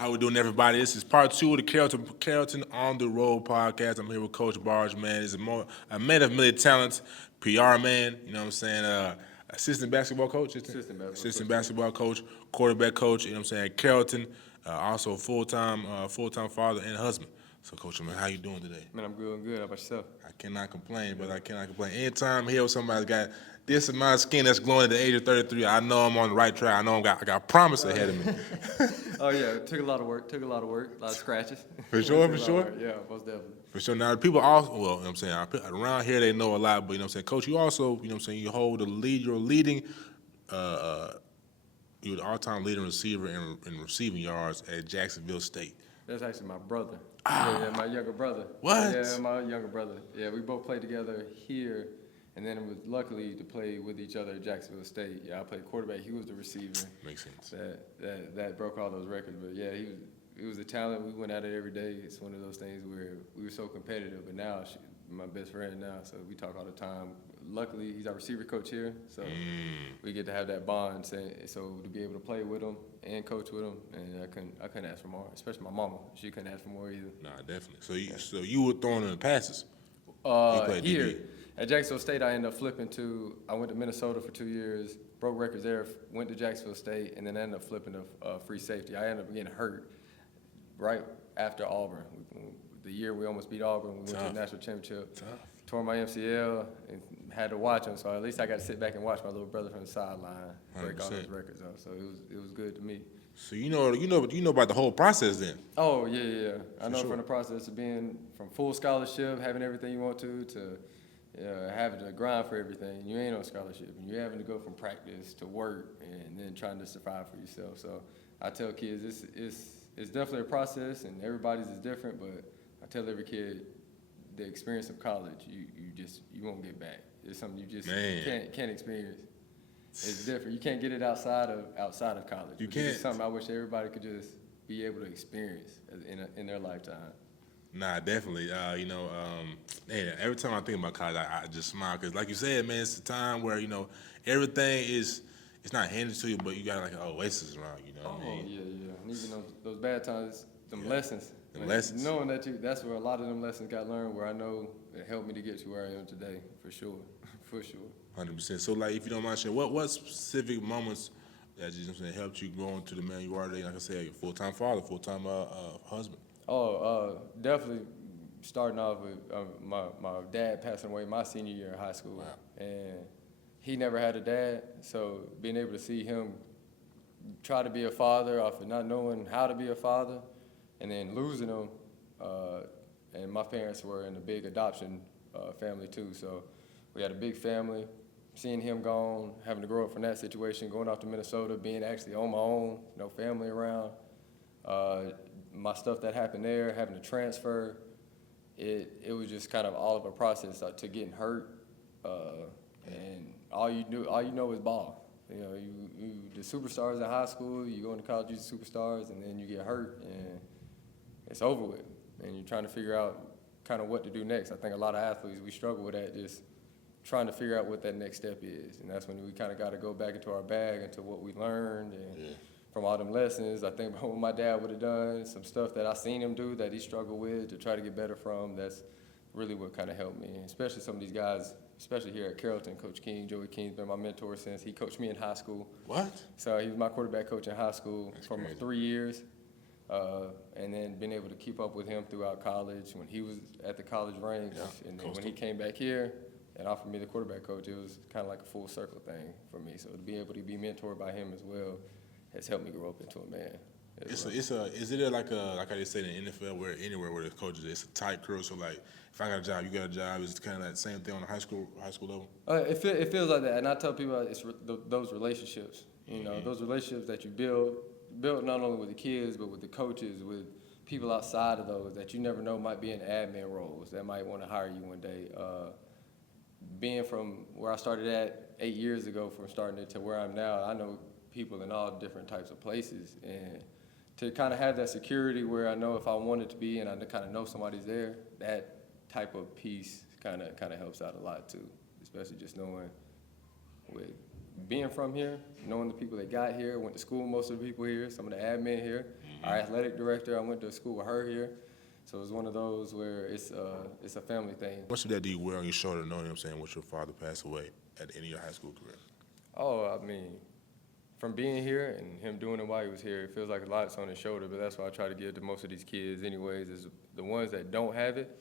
How we doing, everybody? This is part two of the Carrolton on the Road podcast. I'm here with Coach Barge, man. He's a man of many talents, PR man. You know what I'm saying? Assistant basketball coach. Assistant basketball coach, quarterback coach. You know what I'm saying? At Carrolton, also full-time father and husband. So, Coach, man, how you doing today? Man, I'm good. How about yourself? I cannot complain, but I cannot complain. Anytime here with somebody's got this amount of skin that's glowing at the age of 33, I know I'm on the right track. I know I got promise ahead of me. Oh yeah, it took a lot of work. A lot of scratches. For sure. Yeah, most definitely. For sure. Now, people also, well, you know what I'm saying, around here they know a lot, but, you know what I'm saying, Coach, you also, you know what I'm saying, you hold the lead, you're leading, you're the all-time leading receiver in receiving yards at Jacksonville State. That's actually my brother. Yeah, my younger brother. What? Yeah, my younger brother. Yeah, we both played together here, and then it was luckily to play with each other at Jacksonville State. Yeah, I played quarterback. He was the receiver. Makes sense. That broke all those records. But yeah, he was a talent. We went at it every day. It's one of those things where we were so competitive. But now, my best friend now, so we talk all the time. Luckily, he's our receiver coach here, so we get to have that bond. So to be able to play with him and coach with him, and I couldn't ask for more. Especially my mama, she couldn't ask for more either. Nah, definitely. So you were throwing in the passes. Here at Jacksonville State, I ended up flipping to. I went to Minnesota for 2 years, broke records there. Went to Jacksonville State, and then ended up flipping to free safety. I ended up getting hurt right after Auburn. The year we almost beat Auburn, we went to the national championship. Tough. Tore my MCL and had to watch him, so at least I got to sit back and watch my little brother from the sideline break all those records up. So it was good to me. So you know about the whole process then. Oh yeah. I know from the process of being from full scholarship, having everything you want to having to grind for everything. You ain't on scholarship, and you're having to go from practice to work, and then trying to survive for yourself. So I tell kids it's definitely a process, and everybody's is different. But I tell every kid, the experience of college, you won't get back. It's something you just can't experience. It's different. You can't get it outside of college. You can't. It's something I wish everybody could just be able to experience in their lifetime. Nah, definitely. Every time I think about college, I just smile because, like you said, man, it's a time where everything it's not handed to you, but you got like an oasis around. You know what I mean? Yeah. And even those bad times, lessons. Lessons. Knowing that's where a lot of them lessons got learned, where I know it helped me to get to where I am today, for sure. 100%. So, like, if you don't mind sharing, what specific moments that helped you grow into the man you are today? Like I said, you're full-time father, full-time husband. Definitely starting off with my dad passing away my senior year in high school. Wow. And he never had a dad, so being able to see him try to be a father off of not knowing how to be a father, and then losing him, and my parents were in a big adoption family too, so we had a big family. Seeing him gone, having to grow up from that situation, going off to Minnesota, being actually on my own, no family around, my stuff that happened there, having to transfer, it was just kind of all of a process to getting hurt, and all you know is ball. You the superstars in high school, you go into college, you're superstars, and then you get hurt, and it's over with. And you're trying to figure out kind of what to do next. I think a lot of athletes, we struggle with that, just trying to figure out what that next step is. And that's when we kind of got to go back into our bag, into what we learned, and from all them lessons. I think about what my dad would have done, some stuff that I seen him do that he struggled with to try to get better from. That's really what kind of helped me, and especially some of these guys, especially here at Carrolton. Coach King, Joey King's been my mentor since he coached me in high school. What? So he was my quarterback coach in high school for 3 years. And then being able to keep up with him throughout college when he was at the college ranks, and then when he came back here and offered me the quarterback coach, it was kind of like a full circle thing for me. So to be able to be mentored by him as well has helped me grow up into a man. Is it like how they say in the NFL, where anywhere where the coaches, it's a tight crew? So like, if I got a job, you got a job. Is it kind of that same thing on the high school level? It feels like that, and I tell people it's those relationships. Those relationships that you build not only with the kids, but with the coaches, with people outside of those that you never know might be in admin roles that might want to hire you one day. Being from where I started at 8 years ago, from starting it to where I'm now, I know people in all different types of places, and to kind of have that security where I know if I wanted to be and I kind of know somebody's there, that type of piece kind of helps out a lot too, especially just knowing with being from here, knowing the people that got here, went to school with most of the people here, some of the admin here, our athletic director, I went to school with her here. So it was one of those where it's a family thing. How much of that do you wear on your shoulder, knowing, what I'm saying, what your father passed away at the end of your high school career? Oh, I mean, from being here and him doing it while he was here, it feels like a lot's on his shoulder, but that's why I try to give to most of these kids anyways, is the ones that don't have it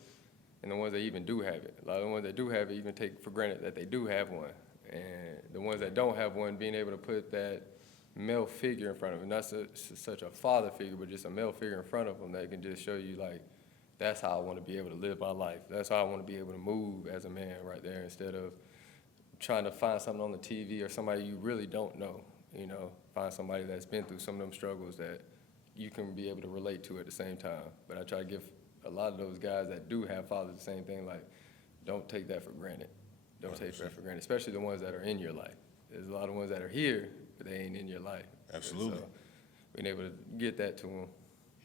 and the ones that even do have it. A lot of the ones that do have it even take for granted that they do have one. And the ones that don't have one, being able to put that male figure in front of them, not such a father figure, but just a male figure in front of them that can just show you, like, that's how I want to be able to live my life. That's how I want to be able to move as a man right there, instead of trying to find something on the TV or somebody you really don't know, you know, find somebody that's been through some of them struggles that you can be able to relate to at the same time. But I try to give a lot of those guys that do have fathers the same thing, like, don't take that for granted. Don't take that for granted, especially the ones that are in your life. There's a lot of ones that are here, but they ain't in your life. Absolutely. So being able to get that to them.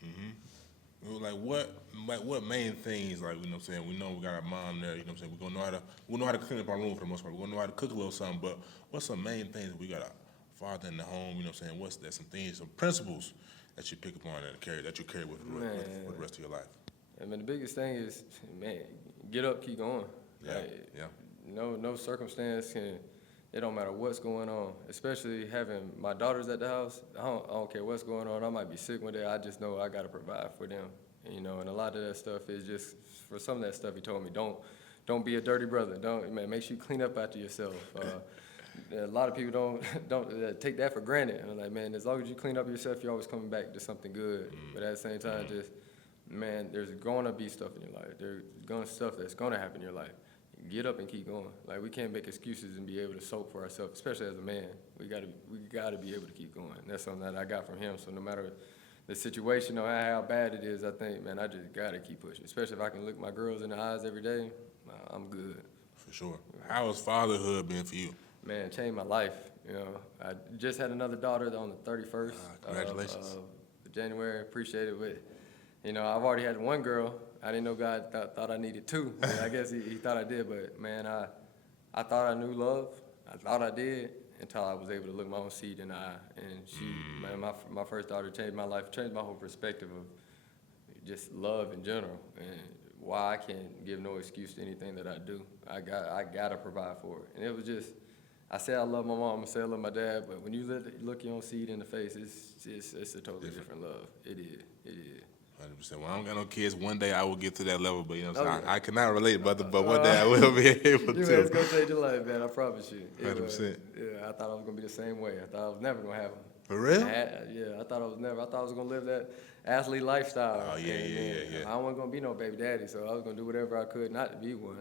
Mm-hmm. Like what main things, like, you know what I'm saying, we know we got our mom there, you know what I'm saying, we know how to clean up our room for the most part, we're gonna know how to cook a little something, but what's some main things that we got a father in the home, you know what I'm saying, what's that, some things, some principles that you pick up on that you carry with the rest of your life? I mean, the biggest thing is, man, get up, keep going. Yeah, like, yeah. No circumstance can, it don't matter what's going on, especially having my daughters at the house. I don't care what's going on. I might be sick one day. I just know I got to provide for them, you know, and a lot of that stuff is just, for some of that stuff he told me, don't be a dirty brother. Man, make sure you clean up after yourself. A lot of people don't take that for granted. And I'm like, man, as long as you clean up yourself, you're always coming back to something good. But at the same time, just, man, there's going to be stuff in your life. There's stuff that's going to happen in your life. Get up and keep going. Like, we can't make excuses and be able to soak for ourselves, especially as a man. We gotta be able to keep going. And that's something that I got from him. So no matter the situation or how bad it is, I think, man, I just gotta keep pushing. Especially if I can look my girls in the eyes every day, I'm good. For sure. How has fatherhood been for you? Man, it changed my life. You know, I just had another daughter on the 31st Congratulations. of January. Appreciate it. But, you know, I've already had one girl. I didn't know God thought I needed two. I mean, I guess he thought I did, but man, I thought I knew love. I thought I did until I was able to look my own seed in the eye. And she, man, my first daughter changed my life, changed my whole perspective of just love in general and why I can't give no excuse to anything that I do. I gotta provide for it. And it was just, I say I love my mom, I say I love my dad, but when you look your own seed in the face, it's a totally different love. It is. 100%. Well, I don't got no kids. One day I will get to that level, but you know what I'm saying? Okay. I cannot relate, but one day I will be able You to. it's gonna change your life, man. I promise you. 100%. Yeah, I thought I was gonna be the same way. I thought I was never gonna have them. For real? Yeah, I thought I was gonna live that athlete lifestyle. Oh, yeah. I wasn't gonna be no baby daddy, so I was gonna do whatever I could not to be one.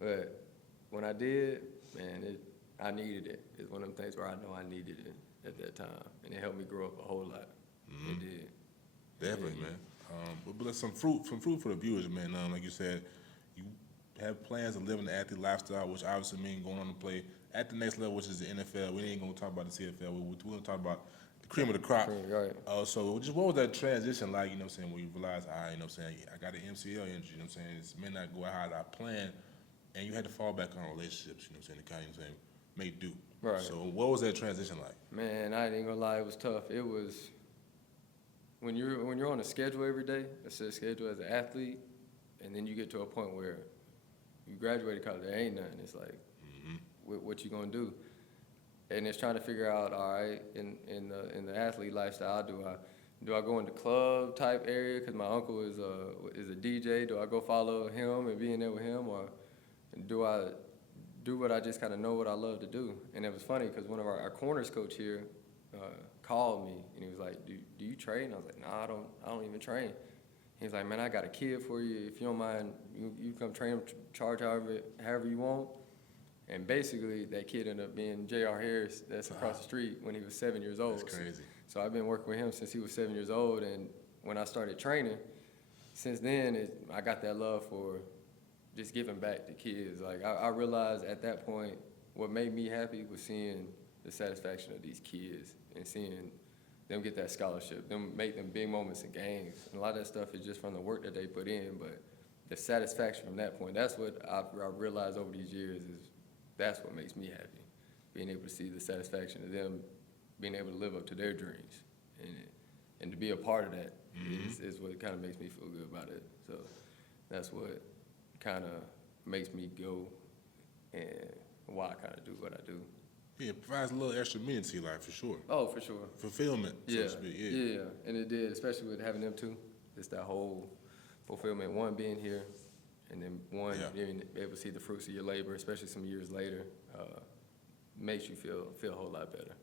But when I did, man, I needed it. It's one of them things where I know I needed it at that time, and it helped me grow up a whole lot. It did. Definitely, man. But some fruit for the viewers, man. Like you said, you have plans of living the athlete lifestyle, which obviously means going on to play at the next level, which is the NFL. We ain't gonna talk about the CFL. We're gonna talk about the cream of the crop. Right. So just what was that transition like? You know what I'm saying? When you realized, you know what I'm saying, I got an MCL injury. You know what I'm saying? It may not go how I planned, and you had to fall back on relationships. You know what I'm saying? To kind of, you know what I'm saying, make do. Right. So what was that transition like? Man, I ain't gonna lie, it was tough. It was when you're on a schedule every day, a set schedule as an athlete, and then you get to a point where you graduated college, there ain't nothing. It's like, what you gonna do? And it's trying to figure out, all right, in the athlete lifestyle, do I go into club type area because my uncle is a DJ? Do I go follow him and be in there with him, or do I do what I just kind of know what I love to do? And it was funny because one of our corners coach here called me and he was like, do you train? I was like, nah, I don't even train. He was like, man, I got a kid for you. If you don't mind, you come train him, charge however you want. And basically, that kid ended up being J.R. Harris, that's across the street, when he was 7 years old. That's crazy. So I've been working with him since he was 7 years old, and when I started training, since then, I got that love for just giving back to kids. Like, I realized at that point, what made me happy was seeing the satisfaction of these kids and seeing them get that scholarship, them make them big moments in games. And a lot of that stuff is just from the work that they put in, but the satisfaction from that point, that's what I've realized over these years is that's what makes me happy. being able to see the satisfaction of them being able to live up to their dreams, and to be a part of that is what kind of makes me feel good about it. So that's what kind of makes me go and why I kind of do what I do. Yeah, it provides a little extra meaning to your life for sure. Oh, for sure. Fulfillment, so to speak. Yeah, and it did, especially with having them two. It's that whole fulfillment, one being here, and then one being able to see the fruits of your labor, especially some years later, makes you feel a whole lot better.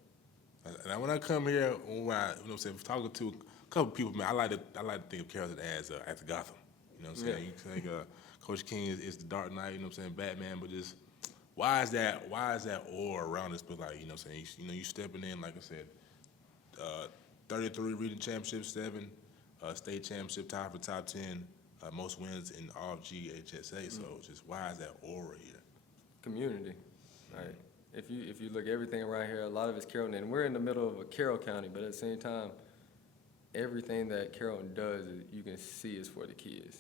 And when I come here, talking to a couple people, man, I like to think of Carrolton as Gotham. You know what I'm saying? You think Coach King is the Dark Knight, you know what I'm saying, Batman, but just why is that aura around this? But like, you know what I'm saying, you stepping in, like I said, 33 region championships, 7 state championship, tied for top 10, most wins in all of GHSA. So just why is that aura here? Community, right? If you look at everything around here, a lot of it's Carrollton, and we're in the middle of a Carroll County, but at the same time, everything that Carrollton does, you can see is for the kids.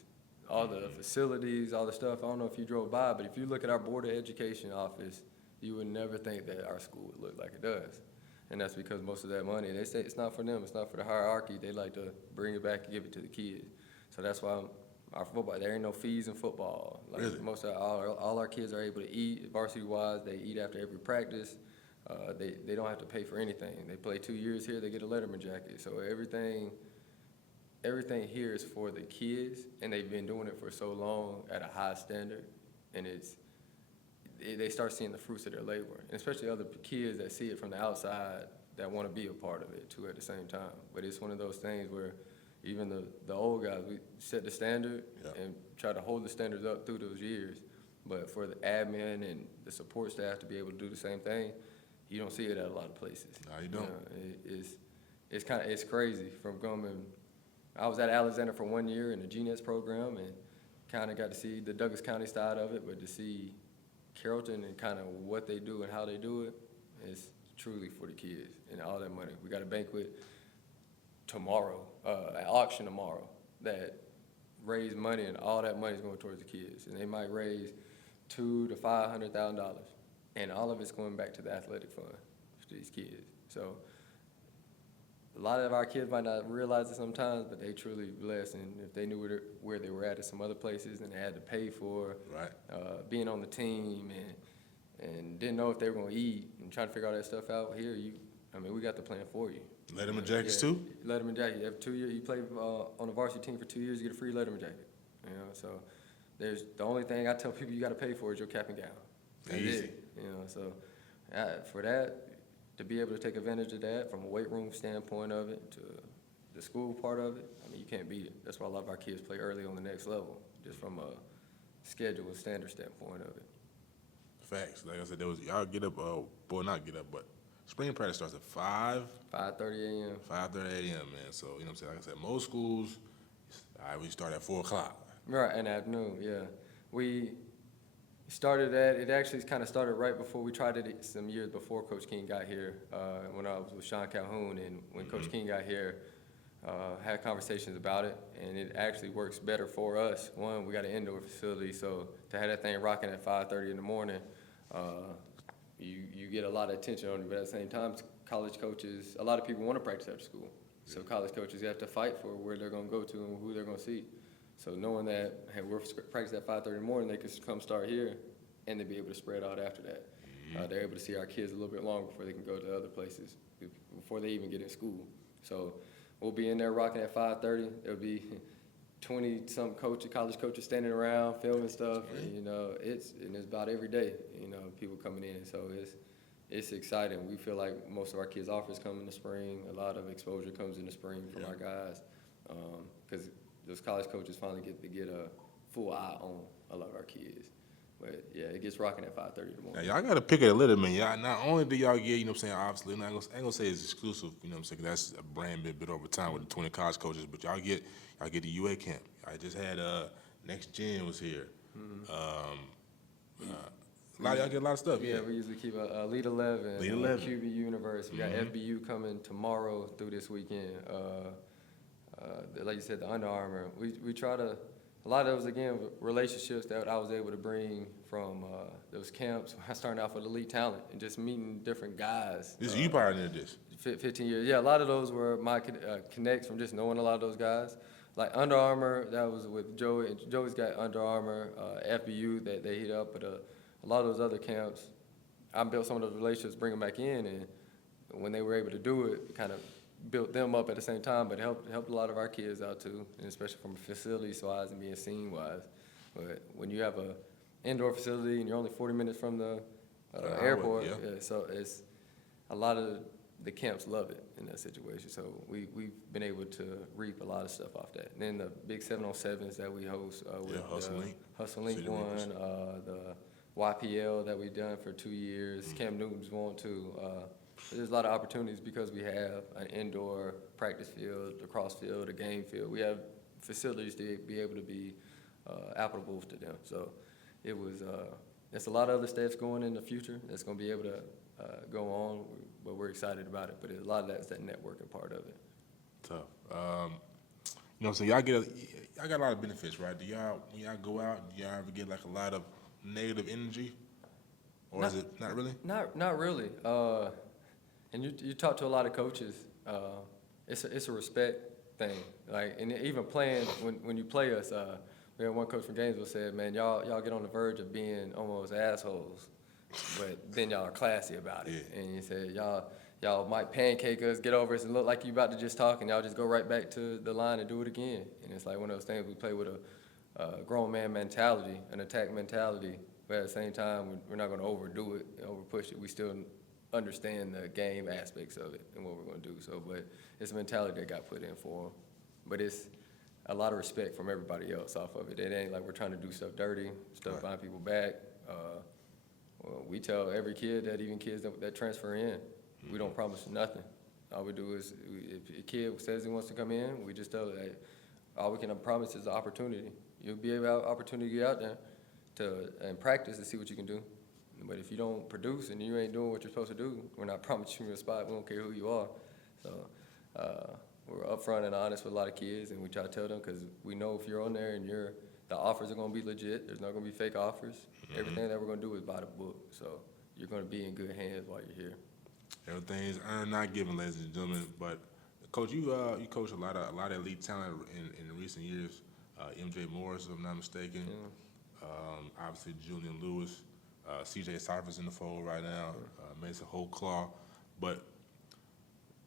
All the facilities, all the stuff, I don't know if you drove by, but if you look at our Board of Education office, you would never think that our school would look like it does. And that's because most of that money, they say it's not for them, it's not for the hierarchy, they like to bring it back and give it to the kids. So that's why our football, there ain't no fees in football. Like really? Most of all our kids are able to eat, varsity-wise, they eat after every practice. They don't have to pay for anything. They play 2 years here, they get a Letterman jacket. So everything here is for the kids, and they've been doing it for so long at a high standard, and they start seeing the fruits of their labor, and especially other kids that see it from the outside that want to be a part of it too at the same time. But it's one of those things where even the old guys, we set the standard and try to hold the standards up through those years. But for the admin and the support staff to be able to do the same thing, you don't see it at a lot of places. No, you don't. It's crazy from coming. I was at Alexander for 1 year in the GNES program and kind of got to see the Douglas County side of it, but to see Carrolton and kind of what they do and how they do it is truly for the kids and all that money. We got a banquet tomorrow, an auction tomorrow that raise money, and all that money is going towards the kids. And they might raise $200,000 to $500,000, and all of it's going back to the athletic fund for these kids. So a lot of our kids might not realize it sometimes, but they truly blessed. And if they knew where they were at some other places and they had to pay for being on the team and didn't know if they were going to eat and trying to figure all that stuff out, here, we got the plan for you. Letterman jackets too? Letterman jacket. You have 2 years. You play on the varsity team for 2 years, you get a free Letterman jacket. So there's the only thing I tell people you got to pay for is your cap and gown. That's Easy. it. So for that, to be able to take advantage of that from a weight room standpoint of it to the school part of it, you can't beat it. That's why a lot of our kids play early on the next level, just from a schedule and standard standpoint of it. Facts. Like I said, y'all get up, not get up, but spring practice starts at 5:30 a.m. 5:30 a.m., man. So, you know what I'm saying? Like I said, most schools, we start at 4 o'clock. Right, in the afternoon, yeah. We started that, it actually kind of started right before, we tried it some years before Coach King got here, when I was with Sean Calhoun, and when Coach King got here, had conversations about it, and it actually works better for us. One, we got an indoor facility, so to have that thing rocking at 5:30 in the morning, you get a lot of attention on it, but at the same time, college coaches, a lot of people want to practice after school. So college coaches have to fight for where they're going to go to and who they're going to see. So knowing that, hey, we're practicing at 5:30 in the morning, they can come start here, and they'll be able to spread out after that. They're able to see our kids a little bit longer before they can go to other places, before they even get in school. So we'll be in there rocking at 5:30. There'll be 20-some college coaches standing around filming stuff, and it's about every day. People coming in, so it's exciting. We feel like most of our kids' offers come in the spring. A lot of exposure comes in the spring from our guys, because those college coaches finally get a full eye on a lot of our kids. But yeah, it gets rocking at 5:30 in the morning. Now, y'all got to pick at a Letterman. Y'all, not only do y'all get, obviously, I ain't gonna say it's exclusive, 'cause that's a brand bit over time with the 20 college coaches, but y'all get the UA camp. I just had Next Gen was here. Y'all get a lot of stuff. Yeah, we usually keep a Lead 11, Lead 11. QB Universe. We got FBU coming tomorrow through this weekend. Like you said, the Under Armour. We try to a lot of those, again, relationships that I was able to bring from those camps. I started off with elite talent and just meeting different guys. This you pioneered this. 15 years. Yeah, a lot of those were my connects from just knowing a lot of those guys. Like Under Armour, that was with Joey. And Joey's got Under Armour, FBU that they hit up, but a lot of those other camps, I built some of those relationships, bring them back in, and when they were able to do it, kind of built them up at the same time, but helped a lot of our kids out too, and especially from a facilities-wise and being seen-wise. But when you have a indoor facility and you're only 40 minutes from the airport, so it's a lot of the camps love it in that situation. So we've been able to reap a lot of stuff off that. And then the big 7-on-7s that we host with Hustle Link one, the YPL that we've done for 2 years, Cam Newton's one too. There's a lot of opportunities because we have an indoor practice field, a cross field, a game field. We have facilities to be able to be applicable to them. So it was, there's a lot of other steps going in the future that's going to be able to go on, but we're excited about it. But a lot of that's that networking part of it. Tough. You know, so y'all got a lot of benefits, right? Do y'all, when y'all go out, do y'all ever get like a lot of negative energy, or is it not really? Not really. And you talk to a lot of coaches. It's a respect thing. Like, and even playing when you play us, we had one coach from Gainesville said, "Man, y'all get on the verge of being almost assholes, but then y'all are classy about it." Yeah. And he said, y'all might pancake us, get over us, and look like you about to just talk, and y'all just go right back to the line and do it again. And it's like one of those things, we play with a grown man mentality, an attack mentality, but at the same time, we're not going to overdo it, over push it. We still understand the game aspects of it and what we're going to do. So, but it's a mentality that got put in for them. But it's a lot of respect from everybody else off of it. It ain't like we're trying to do stuff dirty, stuff behind people's back. Well, we tell every kid that, even kids that transfer in, we don't promise nothing. All we do is, if a kid says he wants to come in, we just tell them, hey, all we can promise is an opportunity. You'll be able to have an opportunity to get out there and practice and see what you can do. But if you don't produce and you ain't doing what you're supposed to do, we're not promising you a spot. We don't care who you are. So we're upfront and honest with a lot of kids, and we try to tell them, because we know if you're on there and the offers are going to be legit. There's not going to be fake offers. Mm-hmm. Everything that we're going to do is by the book. So you're going to be in good hands while you're here. Everything is earned, not given, ladies and gentlemen. But Coach, you coach a lot of elite talent in recent years. MJ Morris, if I'm not mistaken. Yeah. Obviously Julian Lewis. CJ Cypher's in the fold right now. Mason Holclaw. But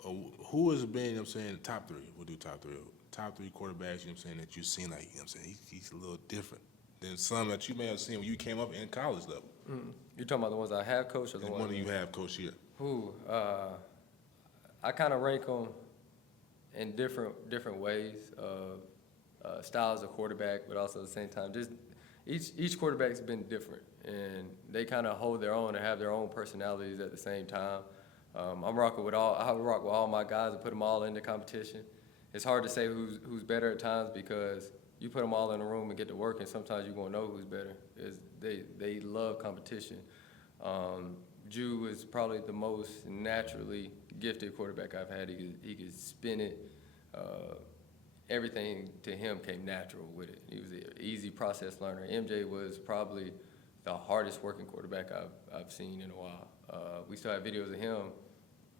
who has been, you know what I'm saying, top three? We'll do top three. Top three quarterbacks, you know what I'm saying, that you've seen, like, you know what I'm saying, he's a little different than some that you may have seen when you came up in college level. Mm-hmm. You're talking about the ones I have coached, or the ones you have coached here? I kind of rank them in different ways of styles of quarterback, but also at the same time, just each quarterback's been different, and they kind of hold their own and have their own personalities at the same time. I rock with all my guys and put them all in the competition. It's hard to say who's better at times, because you put them all in a room and get to work, and sometimes you won't know who's better. They love competition. Jew is probably the most naturally gifted quarterback I've had. He could spin it. Everything to him came natural with it. He was an easy process learner. MJ was probably the hardest working quarterback I've seen in a while. We still have videos of him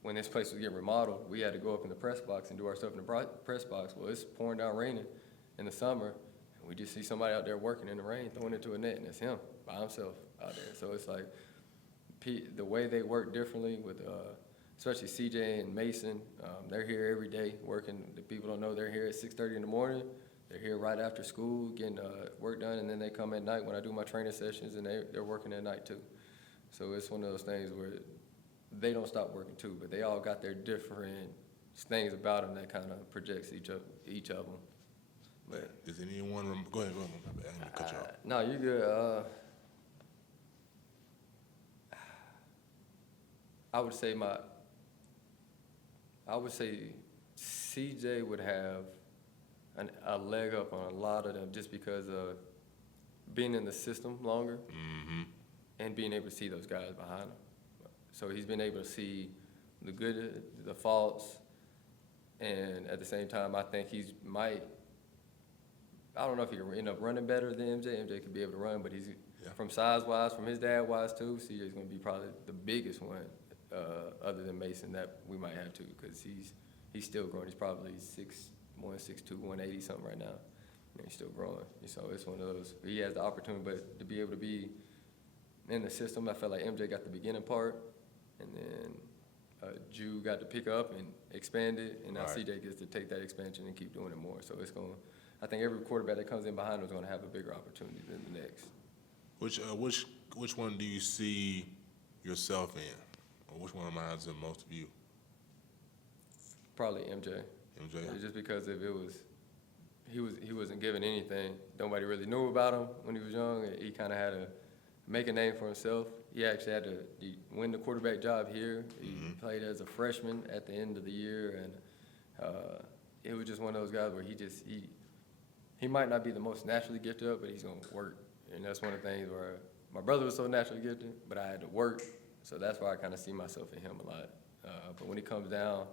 when this place was getting remodeled. We had to go up in the press box and do our stuff in the press box. Well, it's pouring down raining in the summer, and we just see somebody out there working in the rain, throwing it to a net, and it's him by himself out there. So it's like the way they work differently with especially CJ and Mason. They're here every day working. The people don't know they're here at 6:30 in the morning. They're here right after school getting work done, and then they come at night when I do my training sessions, and they're working at night too. So it's one of those things where they don't stop working too, but they all got their different things about them that kind of projects each of them. But does anyone go ahead? I'm gonna cut you off. No, you good. I would say CJ would have a leg up on a lot of them, just because of being in the system longer, mm-hmm. and being able to see those guys behind him. So he's been able to see the good, the faults, and at the same time, I think I don't know if he can end up running better than MJ. MJ could be able to run, but he's Yeah. from size-wise, from his dad-wise too, CJ is going to be probably the biggest one other than Mason that we might have to because he's still growing. He's probably 6'1", 6'2", 180 something right now. And he's still growing. So it's one of those. He has the opportunity, but to be able to be in the system, I felt like MJ got the beginning part, and then Jew got to pick up and expand it, and now Right. CJ gets to take that expansion and keep doing it more. So it's going. I think every quarterback that comes in behind him is going to have a bigger opportunity than the next. Which one do you see yourself in, or which one reminds the most of you? Probably MJ. MJ. Yeah, just because if it was, he wasn't given anything. Nobody really knew about him when he was young. He kind of had to make a name for himself. He actually had to win the quarterback job here. He played as a freshman at the end of the year, and it was just one of those guys where he might not be the most naturally gifted, but he's gonna work. And that's one of the things where my brother was so naturally gifted, but I had to work. So that's why I kind of see myself in him a lot. But when he comes down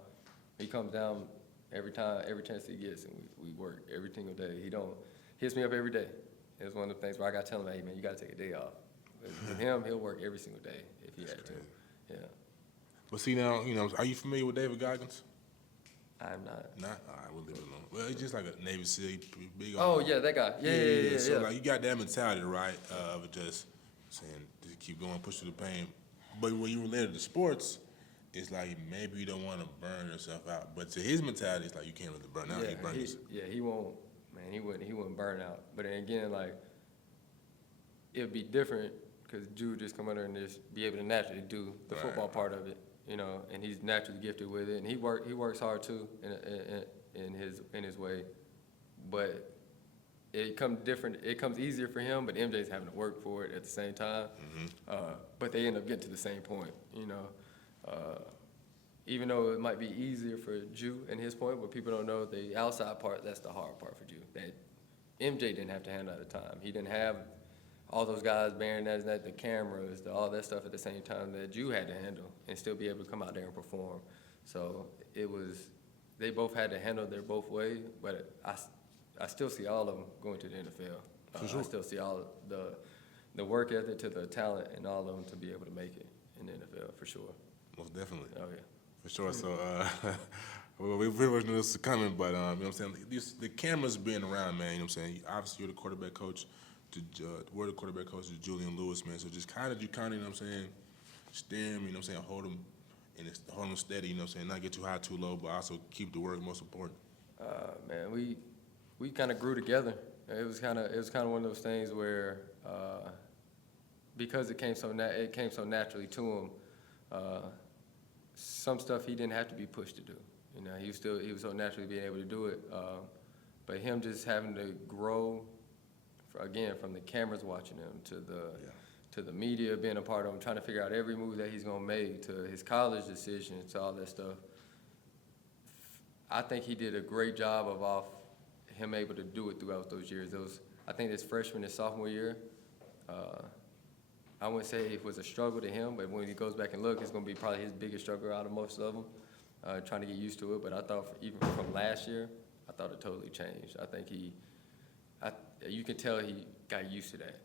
every chance he gets, and we work every single day. He hits me up every day. It's one of the things where I got to tell him, hey, man, you got to take a day off. With him, he'll work every single day if he had to. Yeah. But see now, are you familiar with David Goggins? I'm not. Not? All right, we'll leave it alone. Well, he's just like a Navy SEAL, big. Oh, yeah, that guy. Yeah. So like you got that mentality, right? Of just saying, just keep going, push through the pain. But when you relate it to sports, it's like maybe you don't want to burn yourself out. But to his mentality, it's like you can't really burn out. You burn yourself. Yeah, he won't. Man, he wouldn't burn out. But then again, like it'd be different because Jude just come under and just be able to naturally do the football part of it, and he's naturally gifted with it, and he works hard too in his way, but it comes different. It comes easier for him, but MJ's having to work for it at the same time. But they end up getting to the same point, even though it might be easier for Jew in his point, but people don't know the outside part. That's the hard part for Jew. That MJ didn't have to handle at the time. He didn't have all those guys bearing that, the cameras, all that stuff at the same time that Jew had to handle and still be able to come out there and perform. So they both had to handle their both ways, but I still see all of them going to the NFL. For sure. I still see all the work ethic to the talent and all of them to be able to make it in the NFL for sure. Most definitely. Oh, yeah. For sure. So well, we pretty much knew this was coming, but you know what I'm saying? The cameras being around, man, you know what I'm saying? Obviously, you're the quarterback coach. We're the quarterback coach to Julian Lewis, man. So just kind of, you know what I'm saying, steer him, you know what I'm saying, hold him steady, you know what I'm saying, not get too high, too low, but also keep the work most important. Man, we kind of grew together. It was kind of one of those things where because it came so naturally to him. Some stuff he didn't have to be pushed to do. He was so naturally being able to do it. But him just having to grow, again, from the cameras watching him to the media being a part of him, trying to figure out every move that he's gonna make, to his college decisions, to all that stuff. I think he did a great job of him able to do it throughout those years. I think his freshman and sophomore year, I wouldn't say it was a struggle to him, but when he goes back and look, it's going to be probably his biggest struggle out of most of them, trying to get used to it. But I thought even from last year, I thought it totally changed. I think you can tell he got used to that.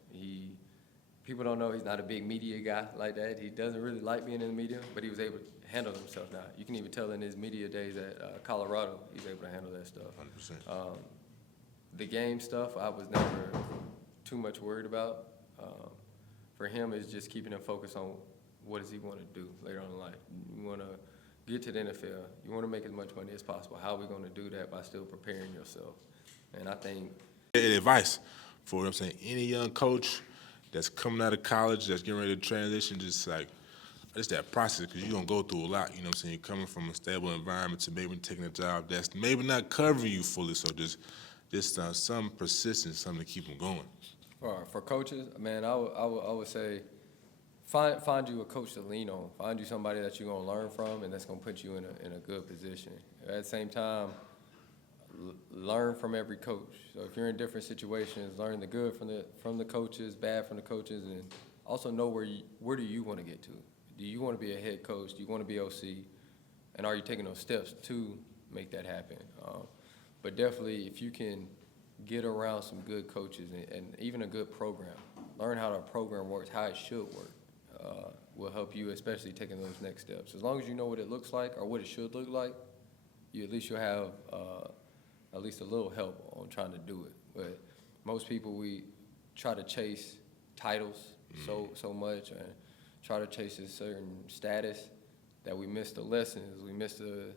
People don't know he's not a big media guy like that. He doesn't really like being in the media, but he was able to handle himself now. You can even tell in his media days at Colorado, he's able to handle that stuff. 100%. The game stuff, I was never too much worried about. For him, it's just keeping him focused on what does he want to do later on in life. You want to get to the NFL. You want to make as much money as possible. How are we going to do that by still preparing yourself? And I think Advice for, what I'm saying, any young coach that's coming out of college, that's getting ready to transition, just that process, because you're going to go through a lot, you know what I'm saying? You're coming from a stable environment to maybe taking a job that's maybe not covering you fully, so just some persistence, something to keep them going. for coaches, man, I would say find you a coach to lean on. Find you somebody that you're going to learn from and that's going to put you in a good position. At the same time, learn from every coach. So if you're in different situations, learn the good from the coaches, bad from the coaches, and also know where do you want to get to. Do you want to be a head coach? Do you want to be OC? And are you taking those steps to make that happen? But definitely, if you can get around some good coaches and even a good program. Learn how the program works, how it should work. Will help you, especially taking those next steps. As long as you know what it looks like or what it should look like, you'll have at least a little help on trying to do it. But most people, we try to chase titles so much and try to chase a certain status that we miss the lessons. We miss the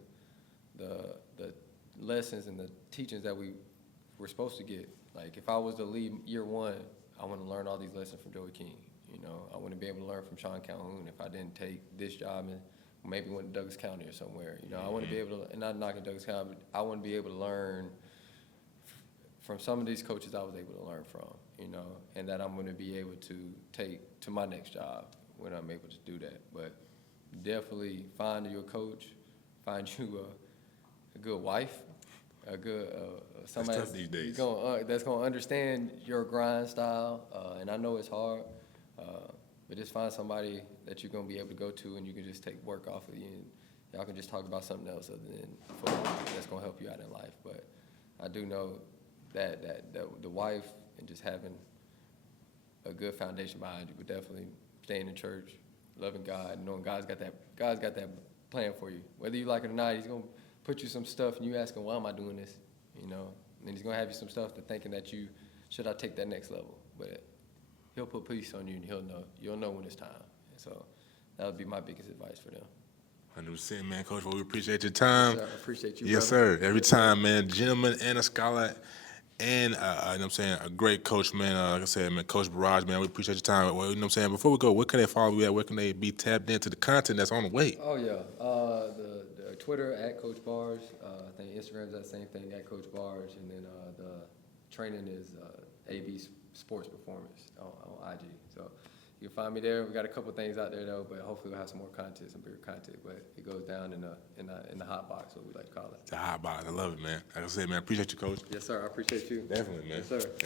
lessons and the teachings that we're supposed to get. Like if I was to leave year one, I want to learn all these lessons from Joey King. You know, I want to be able to learn from Sean Calhoun if I didn't take this job and maybe went to Douglas County or somewhere. You know, I want to be able to, and not knocking Douglas County, but I want to be able to learn from some of these coaches I was able to learn from, you know, and that I'm going to be able to take to my next job when I'm able to do that. But definitely find you a coach, find you a good wife, a good somebody That's tough these days. that's going to understand your grind style. And I know it's hard, but just find somebody that you're going to be able to go to and you can just take work off of you and y'all can just talk about something else other than football that's going to help you out in life. But I do know that the wife and just having a good foundation behind you, but definitely staying in church, loving God, knowing God's got that plan for you. Whether you like it or not, He's gonna put you some stuff, and you asking, "Why am I doing this?" You know, and He's gonna have you some stuff to thinking that should I take that next level. But He'll put peace on you, and you'll know when it's time. And so that would be my biggest advice for them. 100%, man, Coach. Well, we appreciate your time. Yes, sir. I appreciate you. Yes, brother. sir. Every time, man. Gentleman and a scholar, and you know what I'm saying, a great coach, man. Like I said, man, Coach Barge, man. We appreciate your time. Well, you know what I'm saying. Before we go, where can they follow you at? Where can they be tapped into the content that's on the way? Oh yeah, the Twitter at Coach Barge. I think Instagram's that same thing at Coach Barge, and then the training is AB Sports Performance on IG. So you can find me there. We got a couple things out there though, but hopefully we'll have some more content, some bigger content. But it goes down in the hot box, what we like to call it. The hot box. I love it, man. Like I said, man, appreciate you, Coach. Yes, sir. I appreciate you. Definitely, man. Yes, sir.